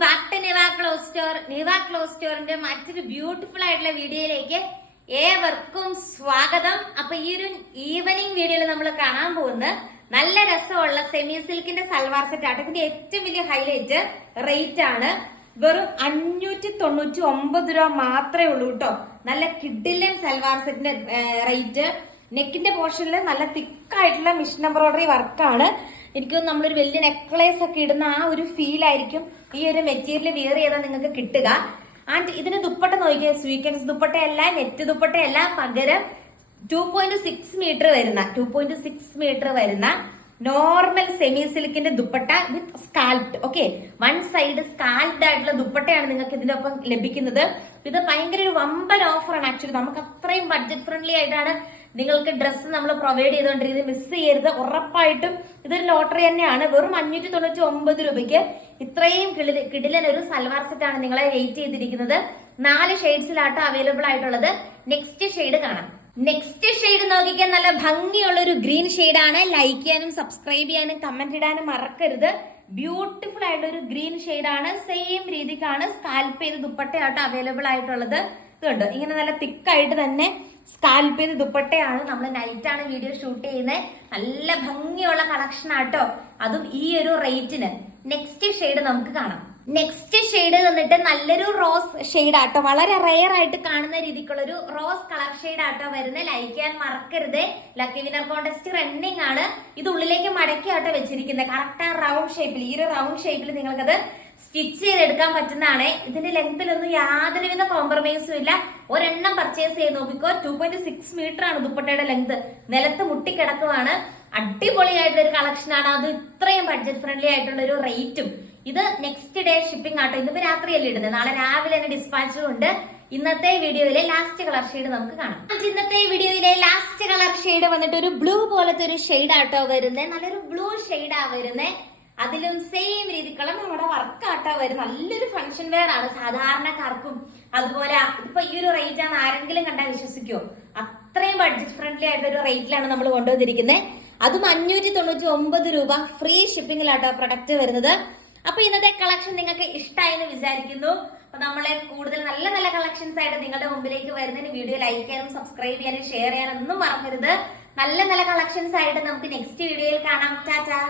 Back to Niva cloth store. Niva cloth സ്റ്റോറിന്റെ മറ്റൊരു beautiful ആയിട്ടുള്ള വീഡിയോയിലേക്ക് ഏവർക്കും സ്വാഗതം. അപ്പൊ ഈ ഒരു ഈവനിങ് വീഡിയോയിൽ നമ്മൾ കാണാൻ പോകുന്നത് നല്ല രസമുള്ള സെമി സിൽക്കിന്റെ സൽവാർ സെറ്റ് ആണ്. ഇതിന്റെ ഏറ്റവും വലിയ ഹൈലൈറ്റ് റേറ്റ് ആണ്. വെറും 599 രൂപ മാത്രമേ ഉള്ളൂ കേട്ടോ. നല്ല കിഡിലൻ സൽവാർ സെറ്റിന്റെ റേറ്റ്. നെക്കിന്റെ പോർഷനിൽ നല്ല തിക്കായിട്ടുള്ള മിഷൻ എംബ്രോയിഡറി വർക്കാണ്. എനിക്ക് നമ്മളൊരു വലിയ നെക്ലേസ് ഒക്കെ ഇടുന്ന ആ ഒരു ഫീൽ ആയിരിക്കും ഈ ഒരു മെറ്റീരിയൽ വിയർ ചെയ്താൽ നിങ്ങൾക്ക് കിട്ടുക. ആൻഡ് ഇതിന് ദുപ്പട്ട നോക്കിയാൽ സ്വീക്കൻസ് ദുപ്പട്ടയല്ല, നെറ്റ് ദുപ്പട്ടയല്ല, പകരം 2.6 മീറ്റർ വരുന്ന നോർമൽ സെമി സിൽക്കിന്റെ ദുപ്പട്ട വിത്ത് സ്കാൽപ്ഡ്. ഓക്കെ, വൺ സൈഡ് സ്കാൽപ്ഡ് ആയിട്ടുള്ള ദുപ്പട്ടയാണ് നിങ്ങൾക്ക് ഇതിന്റെ ഒപ്പം ലഭിക്കുന്നത്. ഇത് ഭയങ്കര ഒരു വമ്പൻ ഓഫറാണ്. ആക്ച്വലി നമുക്ക് അത്രയും ബഡ്ജറ്റ് ഫ്രണ്ട്ലി ആയിട്ടാണ് നിങ്ങൾക്ക് ഡ്രസ്സ് നമ്മൾ പ്രൊവൈഡ് ചെയ്തുകൊണ്ടിരിക്കുന്നത്. മിസ് ചെയ്യരുത്, ഉറപ്പായിട്ടും ഇതൊരു ലോട്ടറി തന്നെയാണ്. വെറും 599 രൂപയ്ക്ക് ഇത്രയും കിടിലൻ ഒരു സൽവാർ സെറ്റ് ആണ് നിങ്ങളെ വെയിറ്റ് ചെയ്തിരിക്കുന്നത്. 4 ഷെയ്ഡ്സിലാട്ടോ അവൈലബിൾ ആയിട്ടുള്ളത്. നെക്സ്റ്റ് ഷെയ്ഡ് കാണാം. നെക്സ്റ്റ് ഷെയ്ഡ് നോക്കിക്കാൻ നല്ല ഭംഗിയുള്ള ഒരു ഗ്രീൻ ഷെയ്ഡാണ്. ലൈക്ക് ചെയ്യാനും സബ്സ്ക്രൈബ് ചെയ്യാനും കമന്റ് ഇടാനും മറക്കരുത്. ബ്യൂട്ടിഫുൾ ആയിട്ടുള്ള ഒരു ഗ്രീൻ ഷെയ്ഡാണ്. സെയിം രീതിക്കാണ് സ്കാൽപ്പ് ചെയ്ത് ദുപ്പട്ടയാട്ടോ അവൈലബിൾ ആയിട്ടുള്ളത്. ഇതുണ്ട്, ഇങ്ങനെ നല്ല തിക്കായിട്ട് തന്നെ സ്കാൽപ്പ് ചെയ്ത് ദുപ്പട്ടയാണ്. നമ്മൾ നൈറ്റാണ് വീഡിയോ ഷൂട്ട് ചെയ്യുന്നത്. നല്ല ഭംഗിയുള്ള കളക്ഷൻ ആട്ടോ, അതും ഈ ഒരു റേറ്റിന്. നെക്സ്റ്റ് ഷെയ്ഡ് നമുക്ക് കാണാം. നെക്സ്റ്റ് ഷെയ്ഡ് വന്നിട്ട് നല്ലൊരു റോസ് ഷെയ്ഡ് ആട്ടോ. വളരെ റെയർ ആയിട്ട് കാണുന്ന രീതിക്കുള്ള ഒരു റോസ് കളർ ഷെയ്ഡ് ആട്ടോ വരുന്നത്. ലൈക്ക് ചെയ്യാൻ മറക്കരുത്. ലക്കി വിന്നർ കോൺടെസ്റ്റ് റണ്ണിങ് ആണ്. ഇത് ഉള്ളിലേക്ക് മടക്കി ആട്ടോ വെച്ചിരിക്കുന്നത്. കറക്റ്റ് ആ റൗണ്ട് ഷേപ്പിൽ, ഈ ഒരു റൗണ്ട് ഷേപ്പിൽ നിങ്ങൾക്കത് സ്റ്റിച്ച് ചെയ്തെടുക്കാൻ പറ്റുന്നതാണ്. ഇതിന്റെ ലെങ്തിലൊന്നും യാതൊരുവിധ കോംപ്രമൈസും ഇല്ല. ഒരെണ്ണം പർച്ചേസ് ചെയ്ത് നോക്കിക്കോ. 2.6 മീറ്റർ ആണ് ദുപ്പട്ടയുടെ ലെങ്ത്. നിലത്ത് മുട്ടിക്കിടക്കുവാണ്. അടിപൊളിയായിട്ടുള്ള ഒരു കളക്ഷൻ ആണ്. അത് ഇത്രയും ബഡ്ജറ്റ് ഫ്രണ്ട്ലി ആയിട്ടുള്ള ഒരു റേറ്റും. ഇത് നെക്സ്റ്റ് ഡേ ഷിപ്പിംഗ് ആട്ടോ. ഇന്നിപ്പോ രാത്രിയല്ലേ ഇടുന്നത്, നാളെ രാവിലെ തന്നെ ഡിസ്പാച്ചും ഉണ്ട്. ഇന്നത്തെ വീഡിയോയിലെ ലാസ്റ്റ് കളർ ഷെയ്ഡ് നമുക്ക് കാണാം. ഇന്നത്തെ വീഡിയോയിലെ ലാസ്റ്റ് കളർ ഷെയ്ഡ് വന്നിട്ട് ഒരു ബ്ലൂ പോലത്തെ ഒരു ഷെയ്ഡ് ആട്ടോ വരുന്നത്. നല്ലൊരു ബ്ലൂ ഷെയ്ഡാ വരുന്നത്. അതിലും സെയിം രീതിക്കുള്ള നമ്മുടെ വർക്ക് ആട്ടോ വരും. നല്ലൊരു ഫംഗ്ഷൻ വെയർ ആണ് സാധാരണക്കാർക്കും. അതുപോലെ ഇപ്പൊ ഈ ഒരു റേറ്റ് ആണ് ആരെങ്കിലും കണ്ടാൽ വിശ്വസിക്കുമോ? അത്രയും ബഡ്ജറ്റ് ഫ്രണ്ട്ലി ആയിട്ടുള്ള ഒരു റേറ്റിലാണ് നമ്മൾ കൊണ്ടുവന്നിരിക്കുന്നത്. അതും 599 രൂപ ഫ്രീ ഷിപ്പിംഗിലാട്ടോ പ്രൊഡക്റ്റ് വരുന്നത്. അപ്പൊ ഇന്നത്തെ കളക്ഷൻ നിങ്ങൾക്ക് ഇഷ്ടമായെന്ന് വിചാരിക്കുന്നു. അപ്പൊ നമ്മളെ കൂടുതൽ നല്ല നല്ല കളക്ഷൻസ് ആയിട്ട് നിങ്ങളുടെ മുമ്പിലേക്ക് വരുന്നതിന് വീഡിയോ ലൈക്ക് ചെയ്യാനും സബ്സ്ക്രൈബ് ചെയ്യാനും ഷെയർ ചെയ്യാനും ഒന്നും മറക്കരുത്. നല്ല നല്ല കളക്ഷൻസ് ആയിട്ട് നമുക്ക് നെക്സ്റ്റ് വീഡിയോയിൽ കാണാം. ടാറ്റാ.